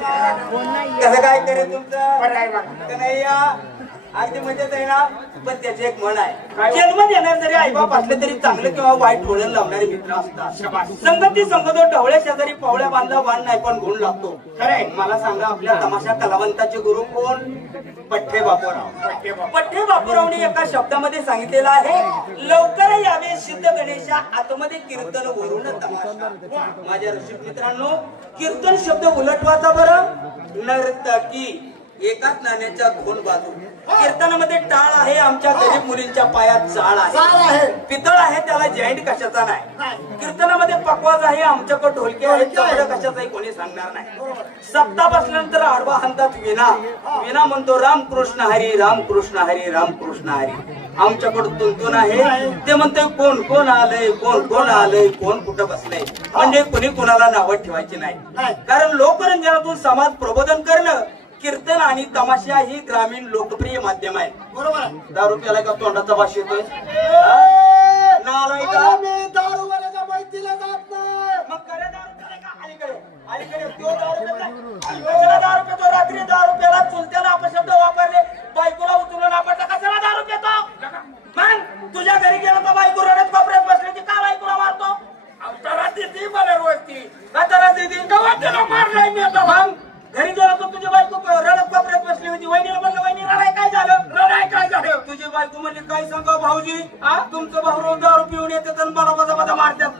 कसं काय करेल तुमचं कन्हैया अगदी मजेत आहे ना. पण त्याची एक म्हण आहे, जन्म देणार जरी आईबाप असले तरी चांगलं किंवा वाईट वळण लावणारे मित्र असतात. संगती संगतो ढवळ्या शेजारी पावळ्या बांधला वाण नाही पण गुण लागतो. खरंय. मला सांगा आपल्या तमाशा कलावंताचे गुरु कोण? पठ्ठे बापूराव. पठ्ठे बापूरावने एका शब्दामध्ये सांगितलेलं आहे, लवकर यावे सिद्ध गणेशा आतमध्ये कीर्तन वरून तमाशा. माझ्या रसिक मित्रांनो, कीर्तन शब्द उलटवाचा बरं. नर्तकी एकाच नाण्याच्या दोन बाजू. कीर्तनामध्ये टाळ आहे, आमच्या गरीब मुलींच्या पायात चाळ आहे. पितळ आहे, त्याला जॉईंट कशाचा नाही. कीर्तनामध्ये पकवाज आहे, आमच्याकडे ढोलके आहे, तेवढं कशाचाही कोणी सांगणार नाही. सप्ताह बसल्यानंतर आडवा हातात विना. विना म्हणतो रामकृष्ण हरी रामकृष्ण हरी रामकृष्ण हरी. आमच्याकडे तुंतून आहे, ते म्हणतोय कोण कोण आलंय, कोण कोण आलंय, कोण कुठं बसलंय. म्हणजे कोणी कोणाला नावं ठेवायची नाही. कारण लोकरंजनातून समाज प्रबोधन करणं कीर्तन आणि तमाशा ही ग्रामीण लोकप्रिय माध्यम आहे. बरोबर. दारू प्याला का तोंडाचा वास येतोय? दारू वाल्याच्या मैत्रीला जात नाही. मग करे दारू प्याला का अलीकडे अलीकडे तो दारू पितो. रात्री दारू प्याला चुलत्याला अपशब्द वापरले, बायकोला उचलून आपटला. कशाला दारू पितो? मग तुझ्या घरी गेला तर बायको रडत कोपऱ्यात बसल्याची का बायकोला मारतो? ती मला रोजती का दिदी गव्हाला मारलाय मी आता. मग घरी गेला तर तुझी बायको रडत कोपऱ्यात बसली होती. वहिनीला म्हणलं वहिनी रडाय काय झालं? रडाय काय झालं? तुझी बायको म्हणली काय सांगा भाऊजी, तुमचं भाऊ रोज दारू पिऊन येतात आणि मला बजा बजा मारतात.